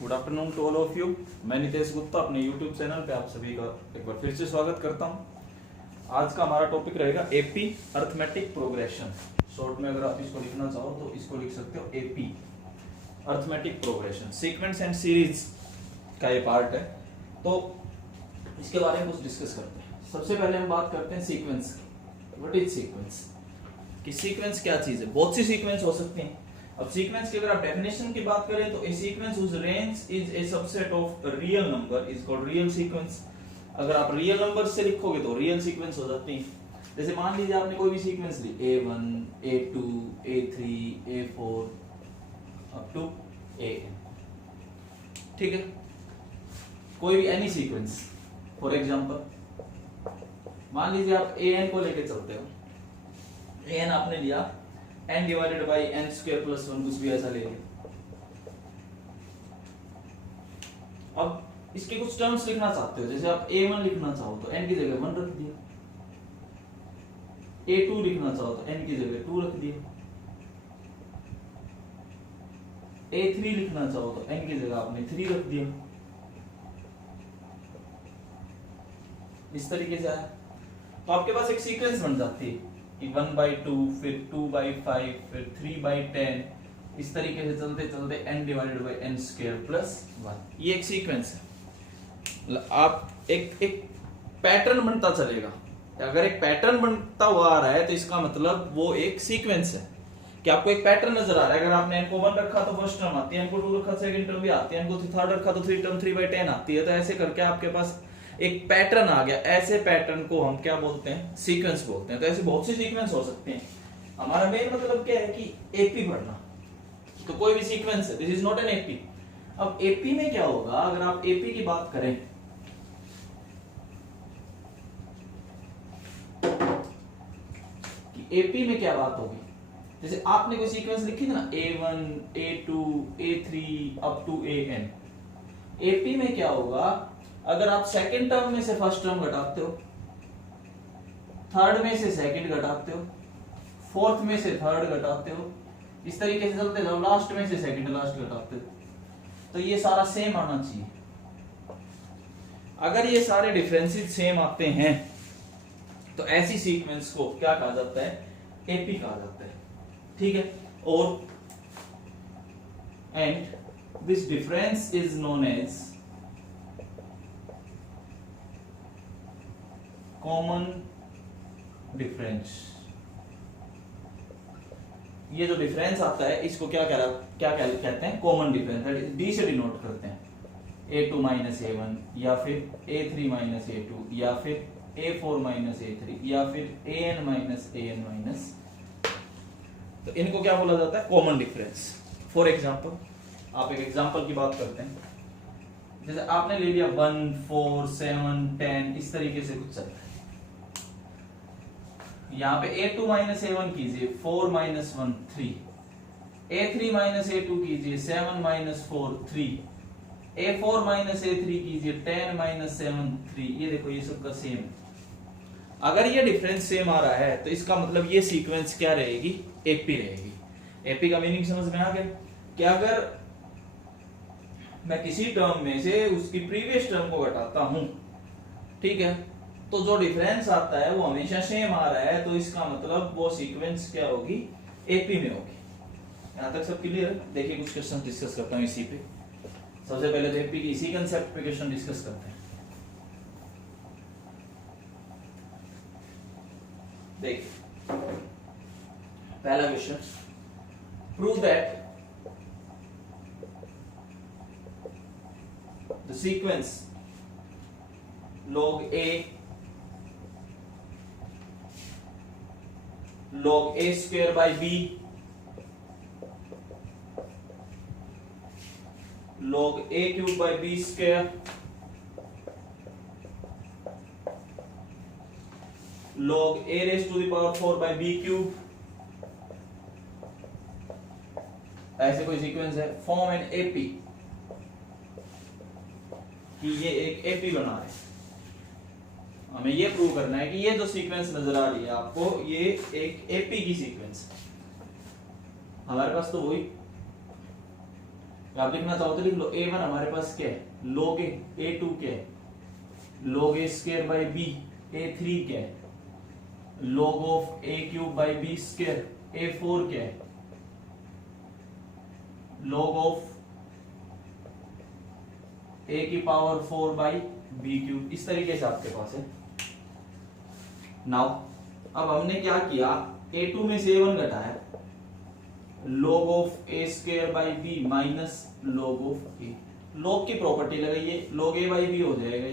Good afternoon to all of you. मैं नितेश गुप्ता अपने YouTube channel पे आप सभी का एक बार फिर से स्वागत करता हूं। आज का हमारा टॉपिक रहेगा एपी अर्थमेटिक प्रोग्रेशन। शॉर्ट में अगर आप इसको लिखना चाहो तो इसको लिख सकते हो AP arithmetic progression. Sequence and series का ये पार्ट है, तो इसके बारे में कुछ डिस्कस करते हैं। सबसे पहले हम बात करते हैं सीक्वेंस की। What is sequence? कि सीक्वेंस क्या चीज है? बहुत सी सीक्वेंस हो सकती हैं। अब सीक्वेंस की अगर आप डेफिनेशन की बात करें तो ए sequence whose range is a subset of a real number is called real sequence। अगर आप रियल नंबर से लिखोगे तो रियल सीक्वेंस हो जाती है। जैसे मान लीजिए आपने कोई भी सीक्वेंस ली A1, A2, A3, A4 up to AN, ठीक है, कोई भी एनी सीक्वेंस। फॉर एग्जांपल मान लीजिए आप AN को लेके चलते हो। AN आपने लिया n divided by n square plus 1, कुछ भी ऐसा ले लिया। अब इसके कुछ टर्म्स लिखना चाहते हो, जैसे आप a1 लिखना चाहो तो n की जगह 1 रख दिया, a2 लिखना चाहो तो n की जगह 2 रख दिया, a3 लिखना चाहो तो n की जगह आपने 3 रख दिया। इस तरीके से आया तो आपके पास एक सीक्वेंस बन जाती है कि 1/2, फिर 2/5, फिर 3/10, इस तरीके से चलते चलते n divided by n square plus 1। ये एक सीक्वेंस है। आप एक पैटर्न बनता चलेगा। अगर एक पैटर्न बनता हुआ आ रहा है तो इसका मतलब वो एक सीक्वेंस है कि आपको एक पैटर्न नजर आ रहा है। अगर आपने n को 1 रखा तो फर्स्ट टर्म आती है, n को 2 रखा सेकंड टर्म भी आती है, n को थर्ड रखा तो थ्री टर्म 3/10 आती है। तो ऐसे करके आपके पास एक पैटर्न आ गया। ऐसे पैटर्न को हम क्या बोलते हैं? सीक्वेंस बोलते हैं। तो ऐसे बहुत सी सीक्वेंस हो सकते हैं। हमारा मेन मतलब क्या है कि एपी पढ़ना। तो कोई भी सीक्वेंस है, this is not an AP. अब एपी में क्या होगा? अगर आप एपी की बात करें कि एपी में क्या बात होगी, जैसे आपने कोई सीक्वेंस लिखी थी ना A1, A2, A3 up to AN। AP में क्या होगा? अगर आप सेकंड टर्म में से फर्स्ट टर्म घटाते हो, थर्ड में से सेकंड घटाते हो, फोर्थ में से थर्ड घटाते हो, इस तरीके से चलते जाओ, लास्ट में से सेकंड लास्ट घटाते हो, तो ये सारा सेम आना चाहिए। अगर ये सारे डिफरेंसेस सेम आते हैं तो ऐसी सीक्वेंस को क्या कहा जाता है? एपी कहा जाता है, ठीक है। और and this difference is known as common difference. ये जो डिफरेंस आता है इसको क्या कहते हैं? Common difference. डी से डिनोट करते हैं, A2 माइनस A1 या फिर A3 माइनस A2 या फिर A4 माइनस A3 या फिर AN माइनस AN माइनस। तो इनको क्या बोला जाता है? Common difference. फॉर एग्जाम्पल आप एक एग्जाम्पल की बात करते हैं, जैसे आपने ले लिया 1, 4, 7, 10, इस तरीके से कुछ चलता है। यहाँ पे A2 माइनस A1 कीजिए 4 माइनस 1 3, A3 माइनस A2 कीजिए 7 माइनस 4 3, A4 माइनस A3 कीजिए 10 माइनस 7 3। ये देखो ये सबका सेम। अगर ये डिफरेंस सेम आ रहा है तो इसका मतलब ये सीक्वेंस क्या रहेगी? एपी रहेगी। एपी का मीनिंग समझ में आ गया कि अगर मैं किसी टर्म में से उसकी प्रीवियस टर्म को घटाता हूं, ठीक है, तो जो डिफरेंस आता है वो हमेशा सेम आ रहा है, तो इसका मतलब वो सीक्वेंस क्या होगी? एपी में होगी। यहां तक सब क्लियर है? देखिए कुछ क्वेश्चन डिस्कस करता हूं इसी पे। सबसे पहले तो एपी की इसी कंसेप्ट पे क्वेश्चन डिस्कस करते हैं। देखिए पहला question, prove that the sequence log A square by B log A cube by B square log A raised to the power 4 by B cube, ऐसे कोई सीक्वेंस है। फॉर्म एन एपी, कि ये एक एपी बना है। हमें ये प्रूव करना है कि ये जो सीक्वेंस नजर आ रही है आपको, ये एक एपी की सीक्वेंस है। हमारे पास तो वही आप लिखना चाहो तो लिख लो। A1 हमारे पास क्या है, log A, A2 क्या है, log A square by B, A3 क्या है, log of A cube by B square, A4 क्या है, log ऑफ A की पावर 4 बाई B क्यूब। इस तरीके से आपके पास है। नाउ अब हमने क्या किया, A2 में से A1 घटाया, log of A square by B minus log of A, log की प्रॉपर्टी लगाइए, log A बाई B हो जाएगा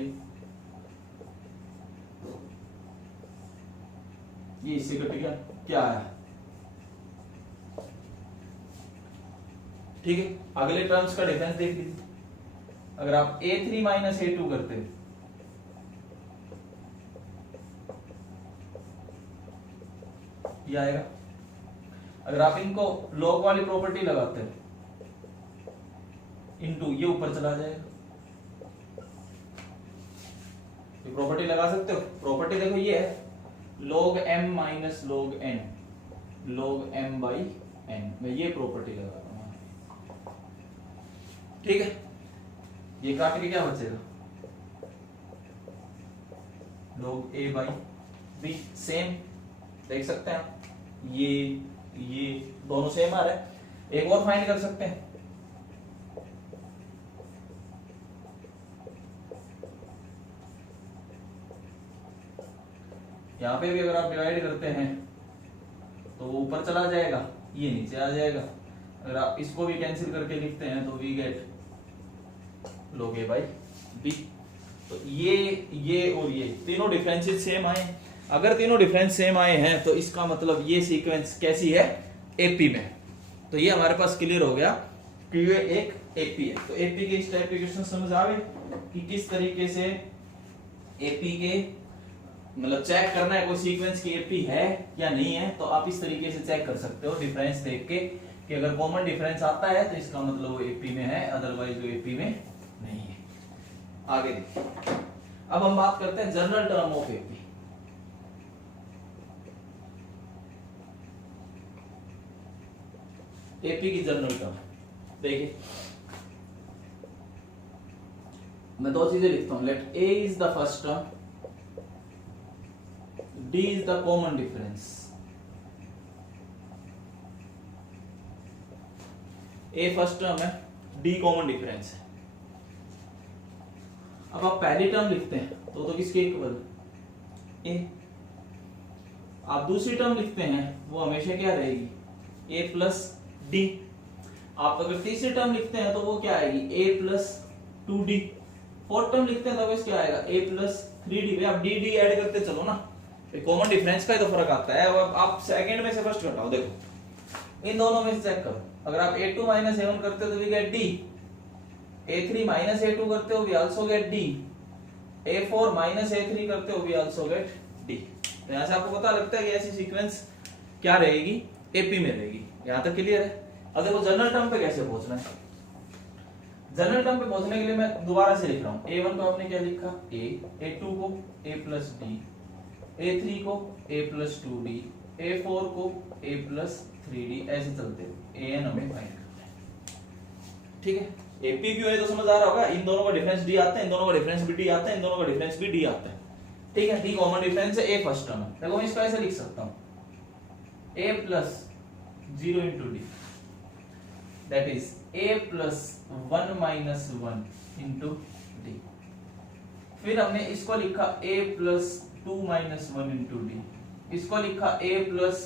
ये इससे कट गया, क्या आया, ठीक है। अगले टर्म्स का डिफरेंस देख लीजिए। अगर आप A3 माइनस A2 करते हो, ये आएगा। अगर आप इनको log वाली प्रॉपर्टी लगाते हो, इनटू ये ऊपर चला जाएगा। ये प्रॉपर्टी लगा सकते हो, प्रॉपर्टी देखो ये है log m minus log n, log m by n, मैं ये प्रॉपर्टी लगाता हूं, ठीक है। ये काट के क्या बचेगा, log a by b, same देख सकते हैं आप, ये दोनों सेम आ रहा है। एक और फाइंड कर सकते हैं, यहां पे भी अगर आप डिवाइड करते हैं तो वो ऊपर चला जाएगा, ये नीचे आ जाएगा। अगर आप इसको भी कैंसिल करके लिखते हैं तो we get log a by b। तो ये और ये तीनों डिफरेंसेस सेम आए। अगर तीनों डिफरेंस सेम आए हैं तो इसका मतलब ये सीक्वेंस कैसी है, एपी में। तो ये हमारे पास क्लियर हो गया कि ये एक एपी है। तो एपी के इस टाइप के क्वेश्चन समझ आवे कि किस तरीके से एपी के मतलब चेक करना है कोई सीक्वेंस की एपी है या नहीं है। तो आप इस तरीके से चेक कर सकते हो डिफरेंस देख के कि अगर कॉमन डिफरेंस आता है तो इसका मतलब वो एपी में है, अदरवाइज वो एपी में नहीं है। आगे देखिए, अब हम बात करते हैं general term of AP. AP की जनरल टर्म देखिए, मैं दो चीजें लिखता हूं, let a is the first term, d is the common difference. A first term है, डी कॉमन डिफरेंस है। अब आप पहली टर्म लिखते हैं तो किसके इक्वल, ए। आप दूसरी टर्म लिखते हैं वो हमेशा क्या रहेगी, ए प्लस डी। आप अगर तीसरी टर्म लिखते हैं तो वो क्या आएगी, ए प्लस 2d। फोर्थ टर्म लिखते हैं तो वो क्या आएगा, ए प्लस 3d। आप डी डी ऐड करते चलो ना, कॉमन डिफरेंस का ही तो फर्क आता है। अब आप सेकंड में से फर्स्ट घटाओ, देखो इन दोनों में से चेक करो। अगर आप a2 माइनस a1 करते हो तो we gate d, a3 minus a2 करते हो we also get d, a4 minus a3 करते हो वी आल्सो गेट d। तो यहां से आपको पता लगता है कि ऐसी सीक्वेंस क्या रहेगी, एपी में रहेगी। यहां तक क्लियर है। अब देखो जनरल टर्म पे कैसे पहुंचना है। जनरल टर्म पे पहुंचने के लिए मैं दोबारा से लिख रहा हूं, a1 को हमने क्या लिखा, a, a2 को a प्लस d, a3 को a प्लस 2d, a4 को a प्लस 3d, ऐसे चलते हुए an हमें फाइंड करना है। ठीक है, एपी क्यों है तो समझ आ रहा होगा। इन दोनों का डिफरेंस d आता है, इन दोनों का डिफरेंस भी d आता है, इन दोनों का डिफरेंस भी d आता है। ठीक है, d कॉमन डिफरेंस है, a फर्स्ट टर्म है। देखो मैं इसको ऐसे लिख सकता हूं, a plus 0 into d, that is a plus 1 minus 1 into d। फिर हमने इसको लिखा a plus 2 minus 1 into d, इसको लिखा a plus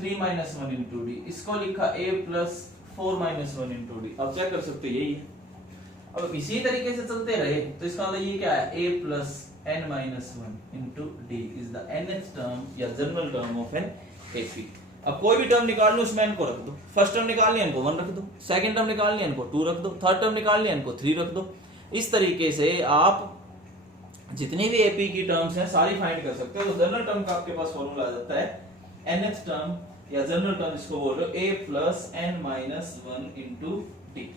3 minus 1 into d, इसको लिखा a plus 4 minus 1 into d। अब चेक कर सकते यही है। अब इसी तरीके से चलते रहे तो इसका मतलब ये क्या है, a plus n minus 1 into d is the nth term या general term of n AP। अब कोई भी टर्म निकाल लो उसमें n को रख दो। फर्स्ट टर्म निकाल लिया इनको 1 रख दो, सेकंड टर्म निकाल लिया इनको 2 रख दो, थर्ड टर्म निकाल लिया इनको 3 रख दो। इस तरीके से आप जितनी भी एपी की टर्म्स हैं सारी फाइंड कर सकते हो। तो जनरल टर्म का आपके पास फॉर्मूला आ जाता है nth टर्म या जनरल टर्म जिसको बोल रहे हो a plus n minus 1 into D.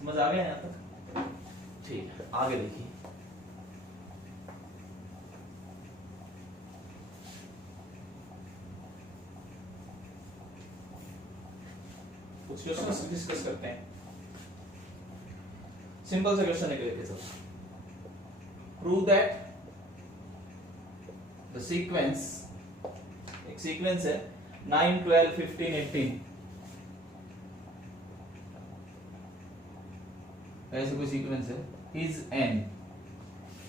समझ आ गया यहां तक? ठीक है, आगे देखिए। कुछ क्वेश्चन डिस्कस करते हैं। सिंपल सा क्वेश्चन है, प्रूव दैट द सीक्वेंस, एक सीक्वेंस है 9 12 15 18, ऐसे कोई सीक्वेंस है, इज एन,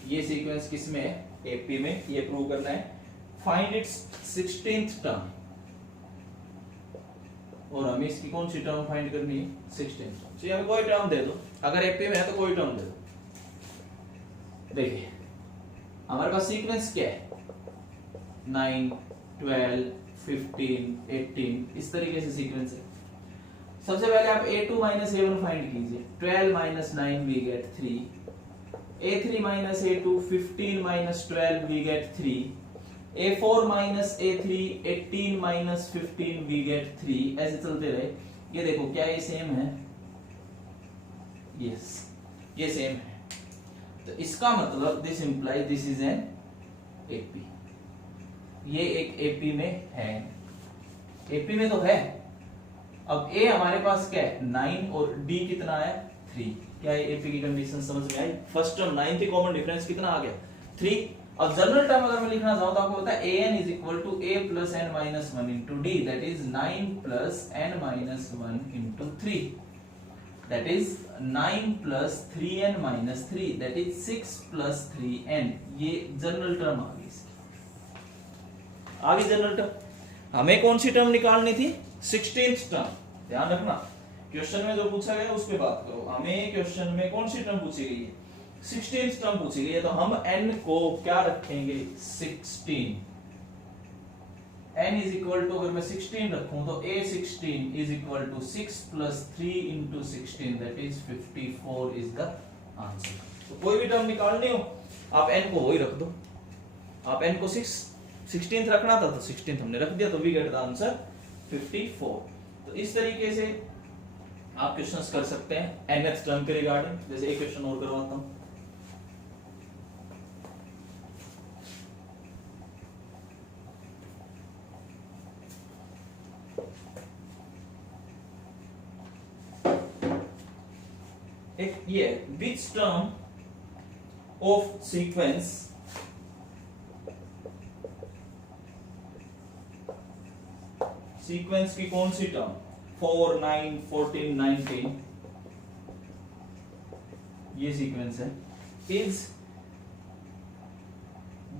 ये सीक्वेंस किसमें है, एपी में, ये प्रूव करना है। फाइंड इट्स 16th टर्म, और हमें इसकी कौन सी टर्म फाइंड करनी है, 16th। तो हमें कोई टर्म दे दो, अगर एपी में है तो कोई टर्म दे दो। देखिए हमारे पास सीक्वेंस क्या है, 9 12 15 18, इस तरीके से सीक्वेंस है। सबसे पहले आप a2 माइनस a1 फाइंड कीजिए। 12 minus 9 we get 3, a3 minus a2 15 minus 12 we get 3, a4 minus a3 18 minus 15 we get 3, ऐसे चलते रहे। ये देखो क्या ये सेम है, यस ये सेम है, तो इसका मतलब this imply this is an AP, ये एक एपी में है, एपी में तो है। अब ए हमारे पास क्या है 9 और डी कितना है 3, क्या ये एपी की कंडीशन समझ में आई। फर्स्ट टर्म 9 थी, कॉमन डिफरेंस कितना आ गया 3। अब जनरल टर्म अगर मैं लिखना चाहूं तो आपको पता है an is equal to a plus n minus 1 into d, that is 9 plus n minus 1 into 3, that is 9 plus 3n minus 3, that is 6 plus 3n। ये जनरल टर्म आ गई इसकी। आगे जनरल टर्म हमें कौन सी टर्म निकालनी थी, 16th टर्म। ध्यान रखना क्वेश्चन में जो पूछा गया उस पे बात करो। हमें क्वेश्चन में कौन सी टर्म पूछी गई है, 16th टर्म पूछी गई है, तो हम n को क्या रखेंगे 16। n इज इक्वल टू, अगर मैं 16 रखूं तो a16 is equal to 6 plus 3 into 16, that is 54 is the answer. तो कोई भी टर्म निकालनी हो आप n को वही रख दो। आप n को 16th रखना था तो 16th हमने रख दिया, तो वी गेट द आंसर 54। तो इस तरीके से आप क्वेश्चंस कर सकते हैं nth टर्म के रिगार्डिंग। जैसे एक क्वेश्चन और करवाता हूं, एक ये which term of sequence sequence की कौन सी टर्म 4 9 14 19, ये सीक्वेंस है, इज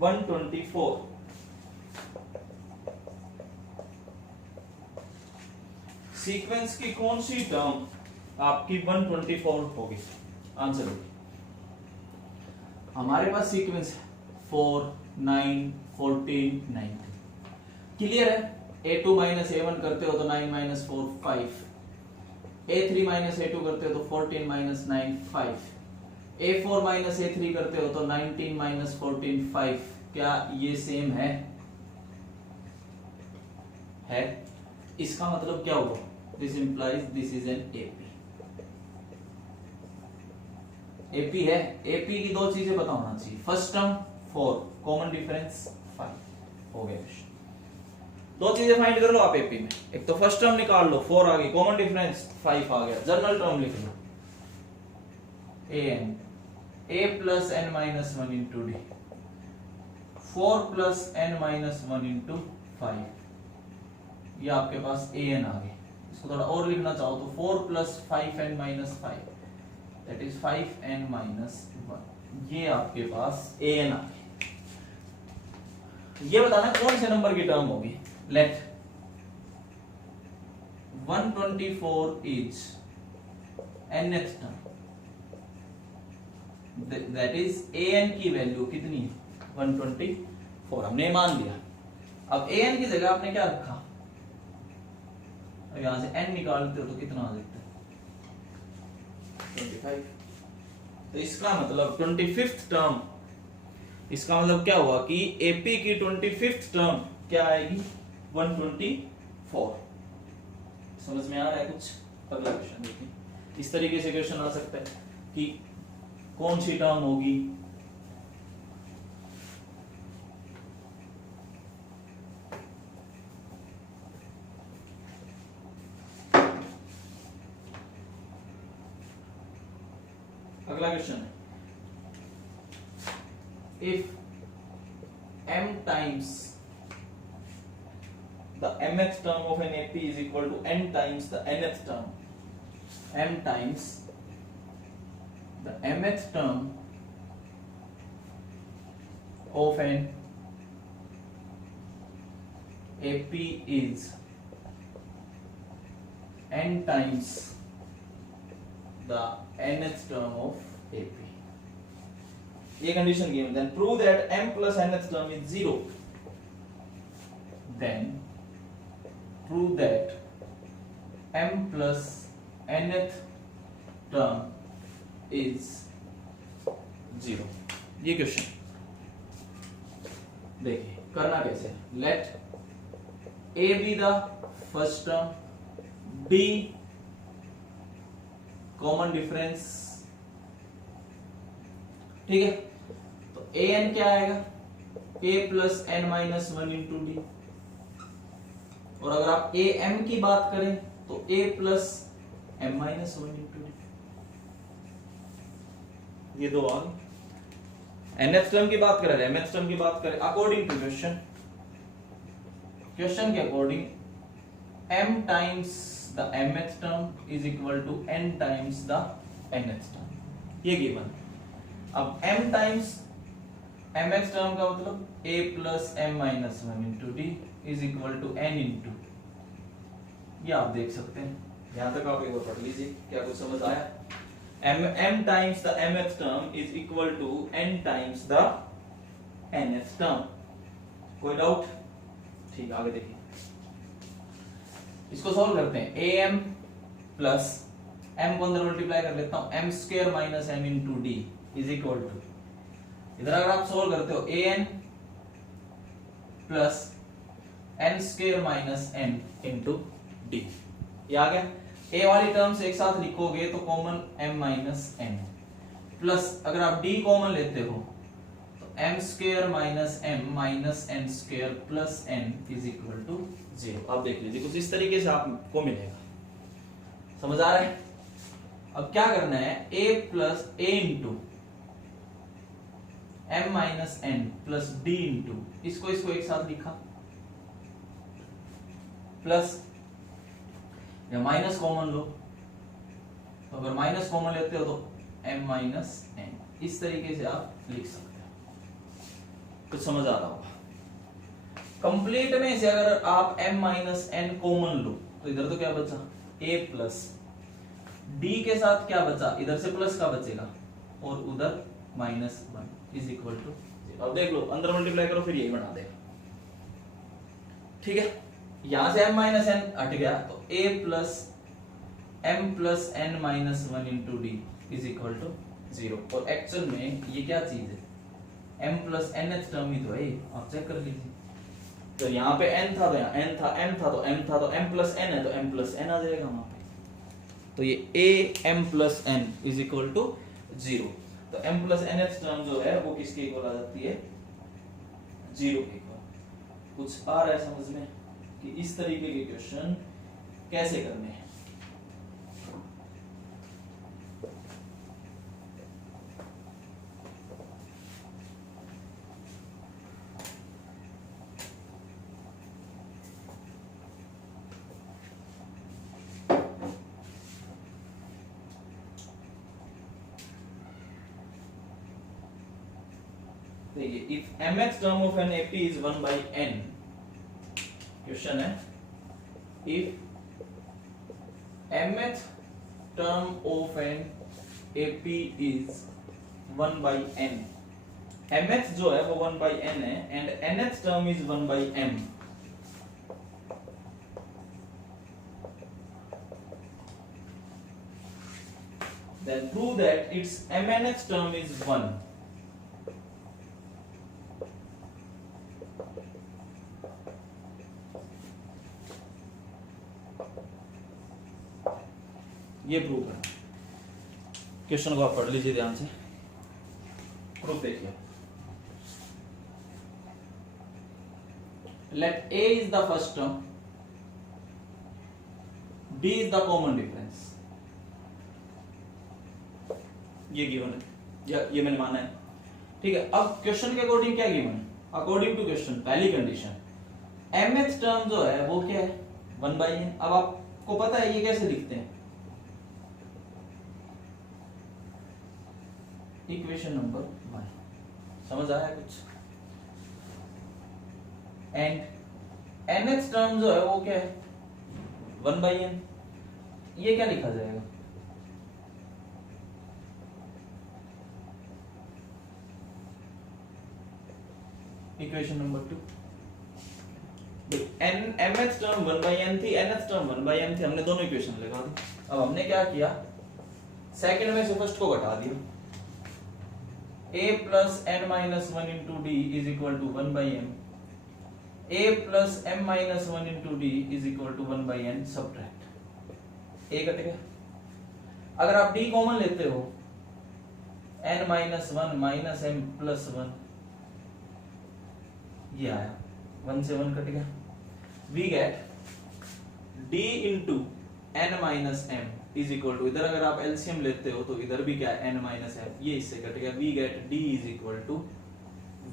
124। सीक्वेंस की कौन सी टर्म आपकी 124 होगी, आंसर होगी। हमारे पास सीक्वेंस है 4 9 14 19, क्लियर है। a2 माइनस a1 करते हो तो 9 माइनस 4 5, a3 माइनस a2 करते हो तो 14 माइनस 9 5, a4 माइनस a3 करते हो तो 19 माइनस 14 5। क्या ये सेम है? इसका मतलब क्या हुआ, this implies this is an AP. AP है, एपी की दो चीजें पता होना चाहिए, फर्स्ट टर्म 4, कॉमन डिफरेंस 5, हो गया। दो चीजें फाइंड कर लो आप एपी में, एक तो फर्स्ट टर्म निकाल लो 4 आ गई, कॉमन डिफरेंस 5 आ गया। जनरल टर्म लिख लो an a plus n minus 1 into d, 4 plus n minus 1 into 5, ये आपके पास an आ गई। इसको थोड़ा और लिखना चाहो तो 4 plus 5n minus 5, that is 5n minus 1, ये आपके पास an आ गई। ये बताना कौन से नंबर की टर्म होगी। Let 124 is nth term, that is an की वैल्यू कितनी है 124, हमने मान लिया। अब an की जगह आपने क्या रखा, अब यहां से n निकालते हो तो कितना आ जाता है 25। तो इसका मतलब 25th टर्म, इसका मतलब क्या हुआ कि एपी की 25th टर्म क्या आएगी 124। समझ में आ रहा है कुछ? अगला क्वेश्चन देखिए, इस तरीके से क्वेश्चन आ सकता है कि कौन सी टर्म होगी अगला क्वेश्चन है, if m times the mth term of an AP is equal to n times the nth term, m times the mth term of an AP is n times the nth term of AP. ये condition given, then prove that m plus nth term is 0. Then prove that m plus nth term is 0. ये question देखिए करना कैसे, let a be the first term, b common difference, ठीक है, तो a n क्या आएगा, a plus n minus 1 into D, और अगर आप a m की बात करें तो a plus m minus 1 into d, ये दो आ गए। nth टर्म की बात करें, mth टर्म की बात करें, अकॉर्डिंग टू क्वेश्चन के according m times the mth term is equal to n times the nth term, ये गिवन। अब m टाइम्स mth टर्म का मतलब a plus m minus 1 into d is equal to n into, ये आप देख सकते हैं, यहां तक आप एक बार पढ़ लीजिए, क्या कुछ समझ आया। m times the mth term is equal to n times the nth term, कोई डाउट? ठीक, आगे देखिए, इसको सॉल्व करते हैं। am प्लस m को अंदर मल्टीप्लाई कर लेता हूं, m square minus m into d is equal to, इधर अगर आप सॉल्व करते हो an plus n square minus n into d, ये आ गया। a वाली टर्म्स एक साथ लिखोगे तो common m minus n, plus अगर आप d कॉमन लेते हो तो m square minus m minus n square plus n is equal to 0। आप देख लीजिए, कुछ इस तरीके से आपको मिलेगा, समझ आ रहा है। अब क्या करना है, a plus a into m minus n plus d into, इसको एक साथ लिखा, प्लस या माइनस कॉमन लो, तो अगर माइनस कॉमन लेते हो तो m माइनस n, इस तरीके से आप लिख सकते हो। कुछ समझ आ रहा होगा। कंप्लीट में से अगर आप m माइनस n कॉमन लो तो इधर तो क्या बचा, a प्लस d के साथ क्या बचा, इधर से प्लस का बचेगा और उधर माइनस 1 इज इक्वल टू 0। अब देख लो, अंदर मल्टीप्लाई करो फिर यही बना देगा, ठीक है। यहां से m माइनस n हट गया तो a plus m plus n minus 1 into d is equal to 0। और एक्चुअल में ये क्या चीज है, m प्लस nth टर्म ही तो है, आप चेक कर लीजिए। तो यहाँ पे n था तो यहाँ n था, m था तो m था, तो m प्लस n है तो m प्लस n आ जाएगा वहां पे। तो ये a m plus n is equal to 0। तो m प्लस nth टर्म जो है वो किसके इक्वल आ जाती है, 0 के इक्वल। कुछ आ रहा है समझ में कि इस तरीके के क्वेश्चन कैसे करने हैं। देखिए, if mth term of an AP is 1 by n, question है, if mth term of an AP is 1 by n, mth जो है वो 1 by n है and nth term is 1 by m, then prove that its mnth term is 1। ये proof है, question को आप पढ़ लीजिए ध्यान से, प्रूफ देखिए। Let a is the first term, b is the common difference, ये गिवन है या ये मैंने माना है, ठीक है। अब क्वेश्चन के अकॉर्डिंग क्या गिवन है, अकॉर्डिंग टू क्वेश्चन पहली कंडीशन mth टर्म जो है वो क्या है 1/n। अब आपको पता है ये कैसे लिखते हैं, इक्वेशन नंबर 1, समझ आया कुछ। एंड nth टर्म जो है वो क्या है 1/n, ये क्या लिखा जाएगा, equation number 2। mth term 1/n थी, nth टर्म 1/n थी, हमने दोनों इक्वेशन लगा दी। अब हमने क्या किया, सेकंड में से फर्स्ट को घटा दिया, a plus n minus 1 into d is equal to 1/m, a plus m minus 1 into d is equal to 1/n, subtract a cut गया। अगर आप d कॉमन लेते हो n minus 1 minus m plus 1, ये आया 1 से 1 कट गया, we get d into n minus m is equal to, इधर अगर आप एलसीएम लेते हो तो इधर भी क्या है n minus m, ये इससे कट गया, we get d is equal to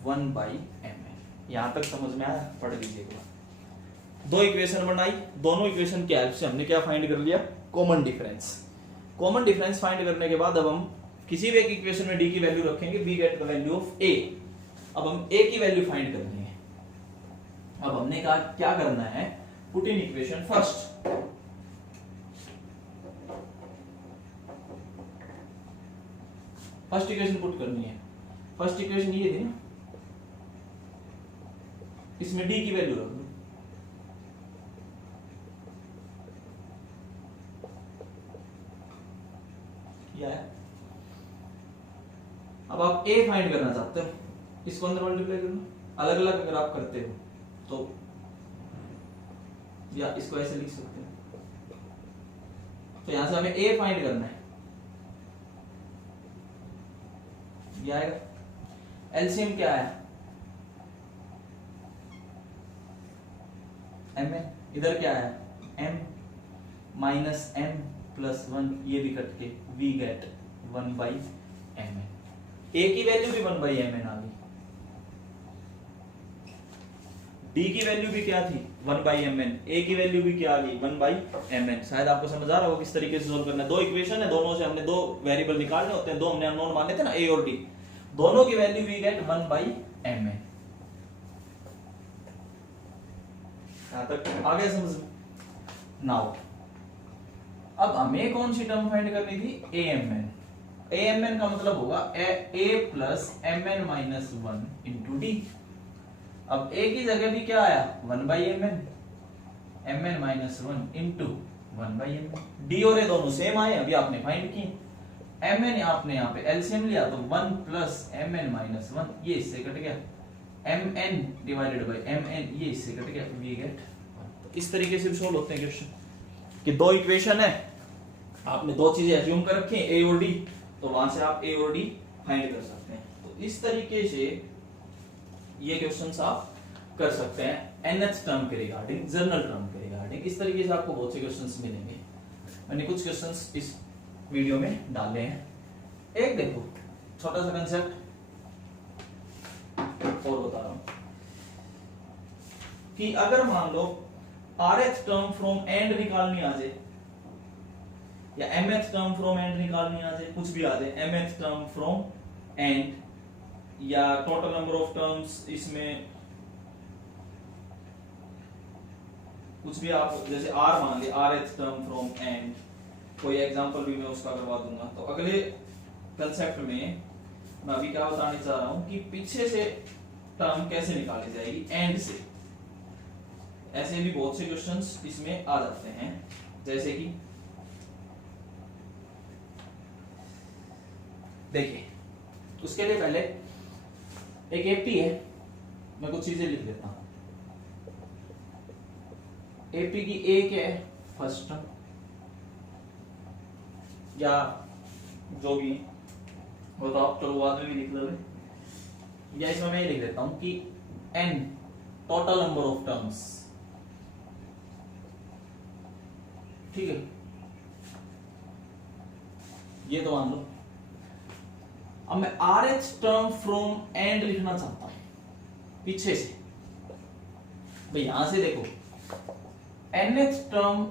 1/mn। यहां तक समझ में आया, पढ़ लीजिएगा। दो इक्वेशन बनाई, दोनों इक्वेशन की हेल्प से हमने क्या फाइंड कर लिया, common difference. Common difference find करने के बाद अब हम किसी भी एक इक्वेशन में d की वैल्यू रखेंगे, we get the value of a। अब हम a की वैल्यू फाइंड करनी है। अब हमने कहा क्या करना है, put in equation first, first equation put करनी है। फर्स्ट इक्वेशन ये थी ना, इसमें d की वैल्यू रख दो, क्या है। अब आप a फाइंड करना चाहते हो, इसको अंदर मल्टीप्लाई कर लो, अलग अलग अगर आप करते हो तो, या इसको ऐसे लिख सकते हैं। तो यहां से हमें a फाइंड करना है, ये आएगा। एलसीएम क्या आया mn, इधर क्या आया m माइनस m प्लस 1, ये भी कट के we get 1/mn। a की वैल्यू भी 1/mn आ गई, d की वैल्यू भी क्या थी 1/mn, a की वैल्यू भी क्या आ गई 1/mn। शायद आपको समझ आ रहा होगा किस तरीके से सोल्व करना है। दो इक्वेशन है, दोनों से हमने दो वेरिएबल निकालने होते हैं, दो हमने अननोन माने थे ना a और d, दोनों की वैल्यू वी गेट 1/mn। यहां तक आ गया समझ में। नाउ अब हमें कौन सी टर्म फाइंड करनी थी, amn। amn का मतलब होगा a plus mn minus 1 into D. अब a की जगह भी क्या आया 1/mn, mn minus 1 into 1/mn। d और a दोनों सेम आए, अभी आपने फाइंड किए। mn आपने यहाँ पे एलसीएम लिया तो 1 प्लस mn माइनस 1, ये इससे कट गया, mn डिवाइडेड बाय mn, ये इससे कट गया, वी गेट 1। इस तरीके से भी सोल्व होते हैं क्वेश्चन, कि दो इक्वेशन है, आपने दो चीजें अज्यूम कर रखी हैं a और d, तो वहां से आप a और d फाइंड कर सकते हैं। तो इस तरीके से ये क्वेश्चंस आप कर सकते हैं nth टर्म के रिगार्डिंग, जनरल टर्म के रिगार्डिंग। इस तरीके से आपको बहुत से क्वेश्चंस मिलेंगे। मैंने कुछ क्वेश्चंस इस वीडियो में डाले हैं। एक देखो छोटा सा कंसेप्ट और बता रहा हूं कि अगर मान लो rth टर्म फ्रॉम एंड निकालनी आ जाए, या mth टर्म फ्रॉम एंड निकालनी आ जाए, कुछ भी आ जाए, mth टर्म फ्रॉम एंड, या टोटल नंबर ऑफ टर्म्स, इसमें कुछ भी आप जैसे r मान लिया, rth टर्म फ्रॉम एंड, कोई एग्जांपल भी मैं उसका करवा दूंगा। तो अगले कंसेप्ट में मैं अभी क्या बताने चाह रहा हूं कि पीछे से टर्म कैसे निकाली जाएगी एंड से। ऐसे भी बहुत से क्वेश्चंस इसमें आ जाते हैं, जैसे कि देखिए, उसके लिए पहले एक एपी है, मैं कुछ चीजें लिख देता हूं। एपी की ए क्या है, फर्स्ट टर्म, या जो भी वो तो आप चलो बाद में भी लिख लो, या इसमें मैं ये लिख देता हूं कि n total number of terms, ठीक है, ये तो मान लो। अब मैं rth term from end लिखना चाहता हूं पीछे से। भाई यहां से देखो nth term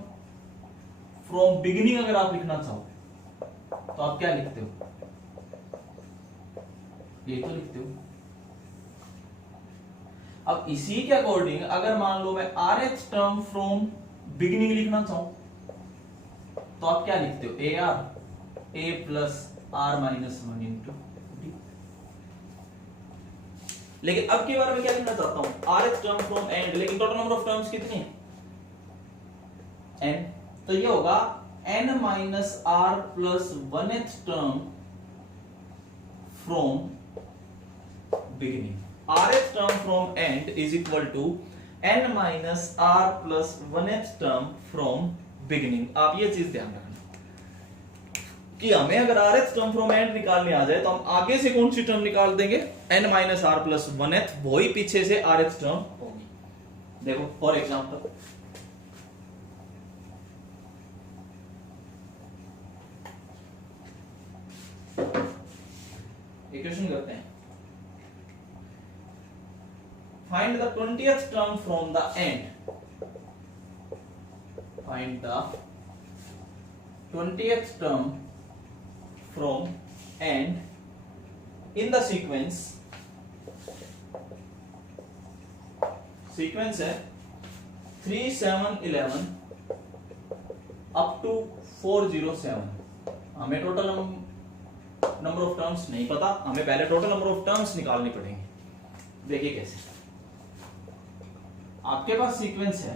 from beginning अगर आप लिखना चाहो तो आप क्या लिखते हो, ये तो लिखते हो। अब इसी के अकॉर्डिंग अगर मान लो मैं rth term from beginning लिखना चाहूं तो आप क्या लिखते हो, a r a plus r minus one into d. लेकिन अब की बार मैं क्या लिखना चाहता हूं, rth term from end, लेकिन टोटल नंबर ऑफ टर्म्स कितनी है, एन। तो ये होगा n minus r plus oneth term from beginning. Rth term from end is equal to n minus r plus oneth term from beginning. आप ये चीज ध्यान रखना कि हमें अगर R H term from and निकालने आ जाए तो हम आगे से कौन सी टर्म निकाल देंगे, n minus r plus oneth, वही पीछे से आर एच टर्म होगी। देखो फॉर एग्जाम्पल इक्वेशन करते हैं, find the 20th term from the end, find the 20th term from and in the sequence, sequence है 3 7 11 अप टू 407। हमें total number of terms नहीं पता, हमें पहले टोटल नंबर ऑफ टर्म्स निकालने पड़ेंगे। देखिए कैसे, आपके पास सीक्वेंस है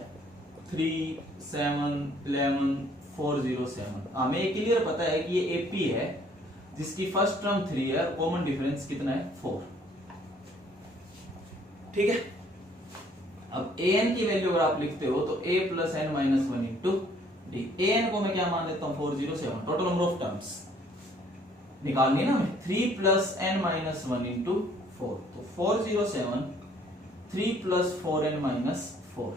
3 7 11 407। हमें ये क्लियर पता है कि ये एपी है जिसकी फर्स्ट टर्म 3 है, कॉमन डिफरेंस कितना है 4। ठीक है, अब ए एन की वैल्यू अगर आप लिखते हो तो a plus n minus one into d. A n को मैं क्या मान लेता हूं 407, टोटल नंबर ऑफ टर्म्स निकालनी है ना हमें, 3 plus n minus one into 4, तो 407 3 प्लस 4n माइनस 4।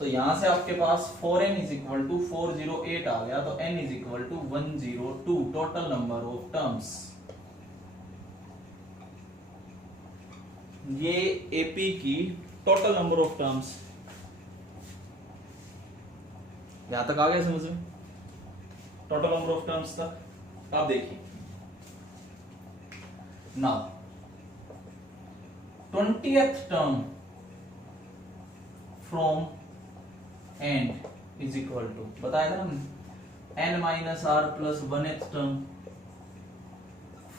तो यहां से आपके पास 4n इज इक्वल टू 408 आ गया, तो n is equal to 102 total number of terms. ये एपी की टोटल नंबर ऑफ टर्म्स। यहां तक आ गया समझ में, टोटल नंबर ऑफ टर्म्स तक। अब देखिए now 20th term from end is equal to, बताया था हमने, n minus r plus oneth term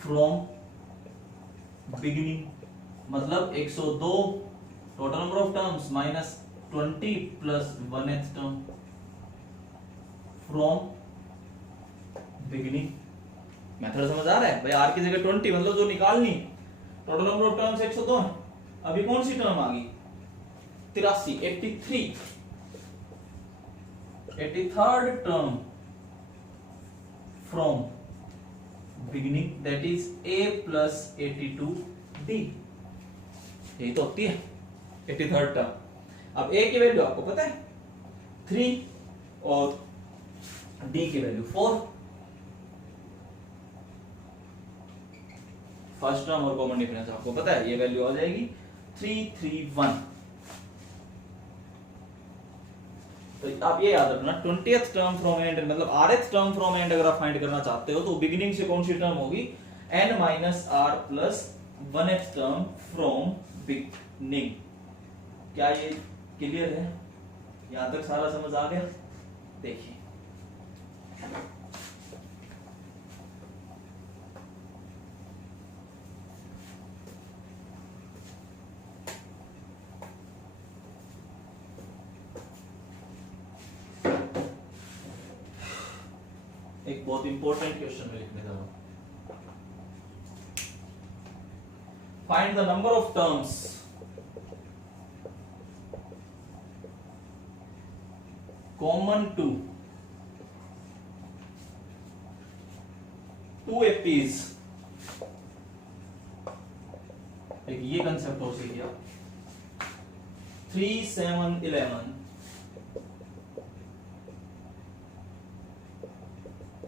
from beginning, मतलब 102 total number of terms minus 20 plus oneth term from beginning. Method समझ आ रहा है भाई, आर की जगह 20 मतलब जो निकालनी, टोटल नंबर ऑफ टर्म्स 102 है। अभी कौन सी टर्म आ गई 83, 83rd term from beginning, that is a plus 82d। यही तो होती है 83rd टर्म। अब a की वैल्यू आपको पता है 3 और d की वैल्यू 4। फर्स्ट टर्म और कॉमन डिफरेंस आपको पता है, ये वैल्यू आ जाएगी 331। तो आप ये याद रखना 20th टर्म फ्रॉम एंड मतलब rth टर्म फ्रॉम एंड अगर आप फाइंड करना चाहते हो तो बिगिनिंग से कौन सी टर्म होगी, n minus r plus 1th term from beginning. क्या ये क्लियर है, यहां तक सारा समझ आ गया। देखिए एक बहुत इंपॉर्टेंट क्वेश्चन में लिखने जा रहा हूं, find the number of terms common to 2 APs. एक ये कंसेप्ट हो सीख गया, 3 7 11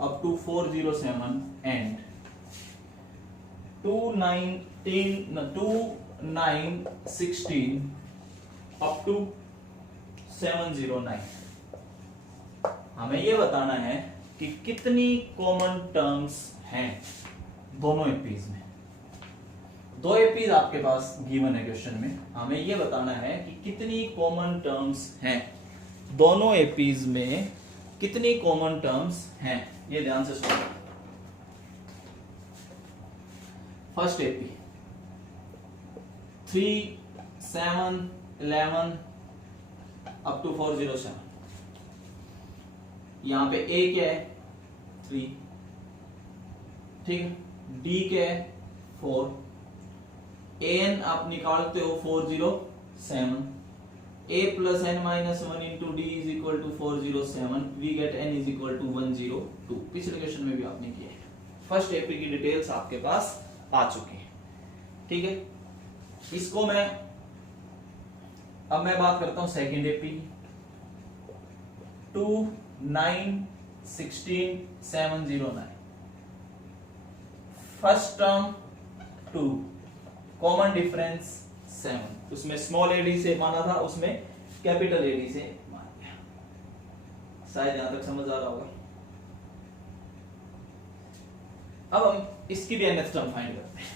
up to 407 and 2916 up to 709। हमें ये बताना है कि कितनी कॉमन टर्म्स हैं दोनों एपीज में। दो एपीज आपके पास गिवन है क्वेश्चन में, हमें ये बताना है कि कितनी कॉमन टर्म्स हैं दोनों एपीज में, कितनी कॉमन टर्म्स हैं। ये ध्यान से सुनो। First AP 3, 7, 11 up to 407। यहां पे ए क्या है 3, ठीक है, डी क्या है 4, एन आप निकालते हो 407, a plus n minus 1 into d is equal to 407, we get n is equal to 102। पिछले क्वेश्चन में भी आपने किया है। फर्स्ट एपी की डिटेल्स आपके पास आ चुकी है, ठीक है। इसको मैं अब मैं बात करता हूं second AP 2, 9, 16, 709। First term 2, common difference 7, उसमें स्मॉल एडी से माना था, उसमें कैपिटल एडी से मान गया। शायद यहां तक समझ आ रहा होगा। अब हम इसकी भी nth टर्म फाइंड करते हैं।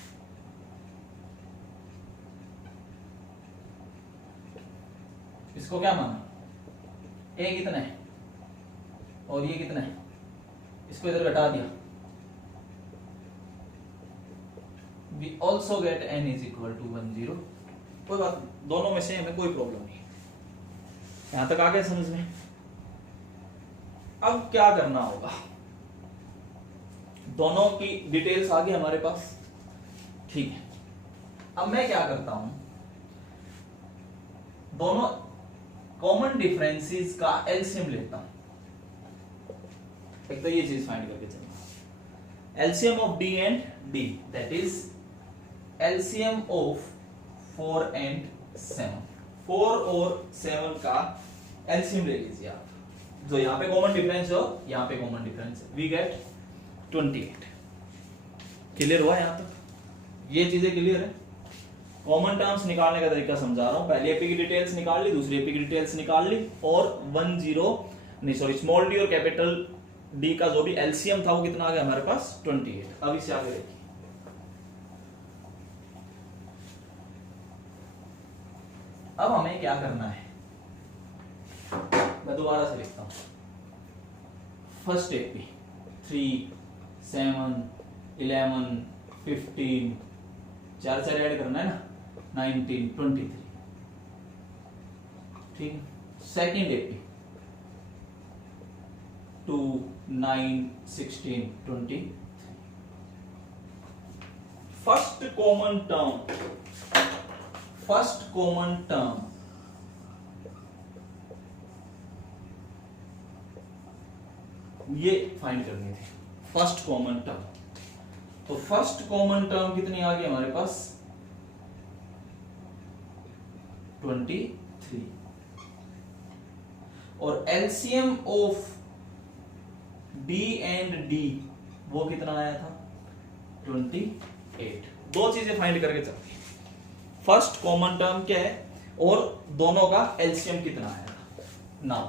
इसको क्या माना, a कितना है और ये कितना है, इसको इधर घटा दिया, we also get n is equal to 10। कोई बात, दोनों में से हमें कोई प्रॉब्लम नहीं। यहां तक आ गया समझ में। अब क्या करना होगा, दोनों की डिटेल्स आ गई हमारे पास, ठीक है। अब मैं क्या करता हूं, दोनों कॉमन डिफरेंसेस का एलसीएम लेता हूं। एक तो ये चीज फाइंड करके चलना, LCM of D and D, that is LCM of 4 and 7। 4 और 7 का एलसीएम ले लीजिए आप। जो यहां पे कॉमन डिफरेंस हो, यहां पे कॉमन डिफरेंस है, वी गेट 28। क्लियर हुआ यहां तक, ये चीजें क्लियर है। कॉमन टर्म्स निकालने का तरीका समझा रहा हूं। पहली एपी की डिटेल्स निकाल ली, दूसरी एपी की डिटेल्स निकाल ली, और स्मॉल डी और कैपिटल डी का जो भी एलसीएम था वो कितना आ गया हमारे पास 28। अब इसे आगे देखिए, अब हमें क्या करना है, मैं दोबारा से लिखता हूं। फर्स्ट एपी 3, 7, 11, 15, चार ऐड करना है ना, 19, 23, ठीक है। Second AP 2, 9, 16, 23। First common term ये फाइंड करनी थी, फर्स्ट कॉमन टर्म। तो फर्स्ट कॉमन टर्म कितनी आ गई हमारे पास 23, और LCM of D and D वो कितना आया था 28। दो चीजें फाइंड करके चलती हैं, फर्स्ट कॉमन टर्म क्या है और दोनों का एलसीएम कितना आया था। नाउ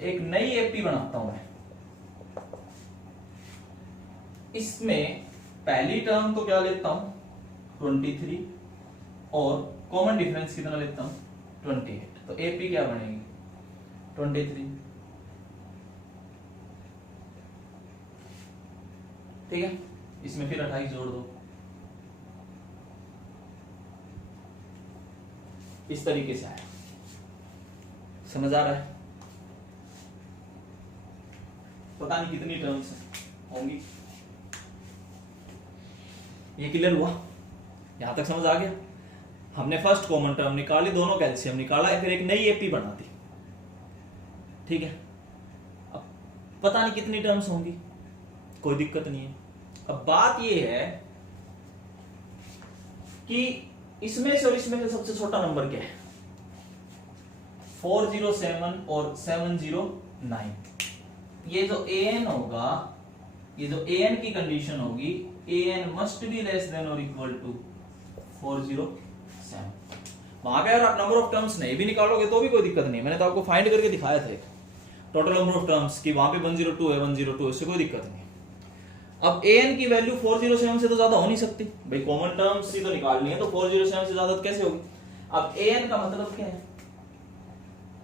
एक नई एपी बनाता हूं मैं, इसमें पहली टर्म तो क्या लेता हूं 23, और कॉमन डिफरेंस कितना लेता हूं 28। तो एपी क्या बनेगी 23, ठीक है। इसमें फिर 28 जोड़ दो, इस तरीके से आया। समझ आ रहा है, पता नहीं कितनी टर्म्स होंगी। ये क्लियर हुआ, यहां तक समझ आ गया। हमने फर्स्ट कॉमन टर्म निकाली, दोनों का एलसीएम निकाला, फिर एक नई एपी बना दी, ठीक है। अब पता नहीं कितनी टर्म्स होंगी, कोई दिक्कत नहीं है। अब बात ये है कि इसमें से और इसमें से सबसे छोटा नंबर क्या है 407 और 709। ये जो an होगा ये जो an की कंडीशन होगी, an must be less than और इक्वल टू 407। वहां पे अगर आप नंबर ऑफ टर्म्स नहीं भी निकालोगे तो भी कोई दिक्कत नहीं है, मैंने तो आपको फाइंड करके दिखाया था टोटल नंबर ऑफ टर्म्स की, वहां पे 102 है, 102, इससे कोई दिक्कत नहीं। अब an की वैल्यू 407 से तो ज्यादा हो नहीं सकती भाई, कॉमन टर्म्स ही तो निकालनी है, तो 407 से ज्यादा कैसे होगी। अब an का मतलब क्या है,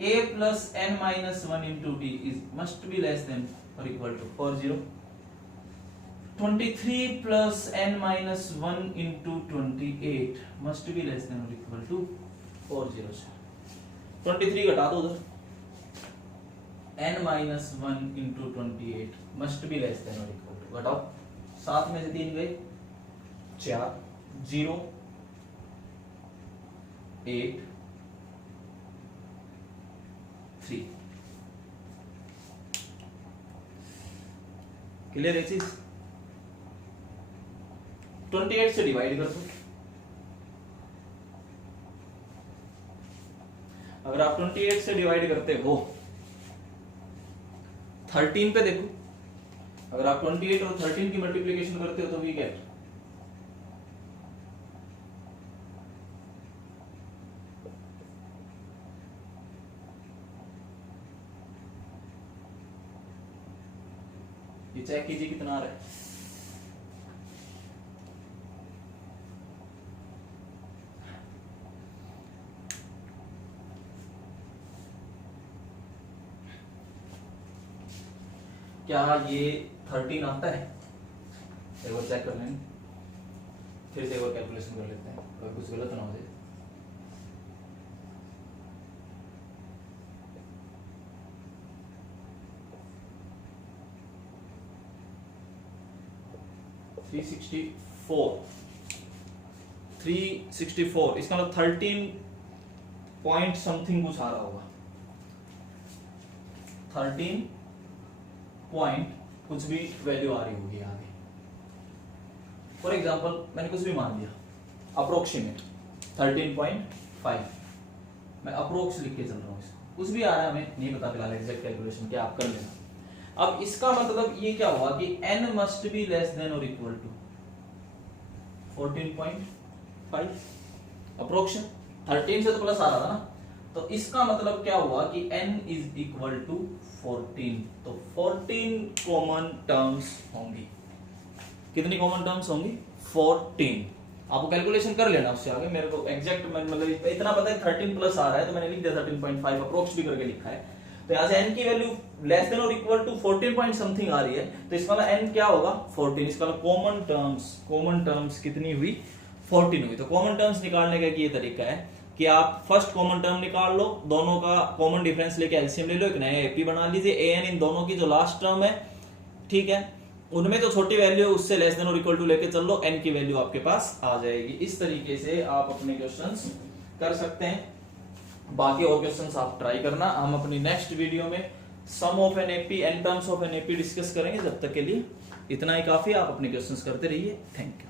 a plus n minus 1 into t is must be less than or equal to 40. 23 plus n minus 1 into 28 must be less than or equal to 40. 23 घटा दो उधर, n minus 1 into 28 must be less than or equal to, घटाओ, 7 में से 3 गए 4, 0 8 3। Clear है चीज। 28 से डिवाइड कर दो, अगर आप 28 से डिवाइड करते हो 13 पे देखो, अगर आप 28 और 13 की मल्टीप्लिकेशन करते हो तो वी गेट ये चेक कीजिए कितना आ रहा है। क्या ये 13 आता है, एक बार चेक कर लेंगे, फिर से एक बार कैलकुलेशन कर लेते हैं, अगर कुछ गलत ना हो जाए। थ्री सिक्सटी फोर, इसका मतलब 13 पॉइंट समथिंग कुछ आ रहा होगा, 13 पॉइंट कुछ भी वैल्यू आ रही होगी आगे। फॉर एग्जांपल मैंने कुछ भी मान लिया, अप्रोक्सीमेट 13.5, मैं अप्रोक्स लिख के चल रहा हूँ, इसको कुछ भी आ रहा है हमें नहीं पता फिलहाल एग्जैक्ट कैलकुलेशन क्या, आप कर लेना। अब इसका मतलब ये क्या हुआ कि n must be less than और इक्वल टू 14.5, अप्रोक्स 13 से तो प्लस आ रहा था ना, तो इसका मतलब क्या हुआ कि n इज इक्वल टू 14, तो 14 कॉमन टर्म्स होंगी। कितनी कॉमन टर्म्स होंगी, 14। आपको कैलकुलेशन कर लेना उससे आगे, मेरे को एग्जैक्ट मतलब इतना पता है 13 प्लस आ रहा है तो मैंने लिख दिया 13.5, अप्रोक्स भी करके लिखा है। तो यहाँ से n की वैल्यू लेस देन और इक्वल टू 14 पॉइंट समथिंग आ रही है, तो इसका मतलब n क्या होगा 14, इसका मतलब कॉमन टर्म्स कितनी हुई 14 हुई। तो कॉमन टर्म्स निकालने का ये तरीका है कि आप फर्स्ट कॉमन टर्म निकाल लो, दोनों का कॉमन डिफरेंस लेके एलसीएम ले लो, एक नया एपी बना लीजिए, an इन दोनों की जो लास्ट टर्म है, ठीक है, उनमें जो छोटी वैल्यू है उससे लेस देन और इक्वल टू लेके चल लो, n की वैल्यू आपके पास आ जाएगी। इस तरीके से आप अपने क्वेश्चंस कर सकते हैं। बाकी और क्वेश्चंस आप ट्राई करना, हम अपनी नेक्स्ट वीडियो में sum of n AP and terms of n AP discuss करेंगे। जब तक के लिए इतना ही काफी, आप अपने क्वेश्चंस करते रहिए। Thank you.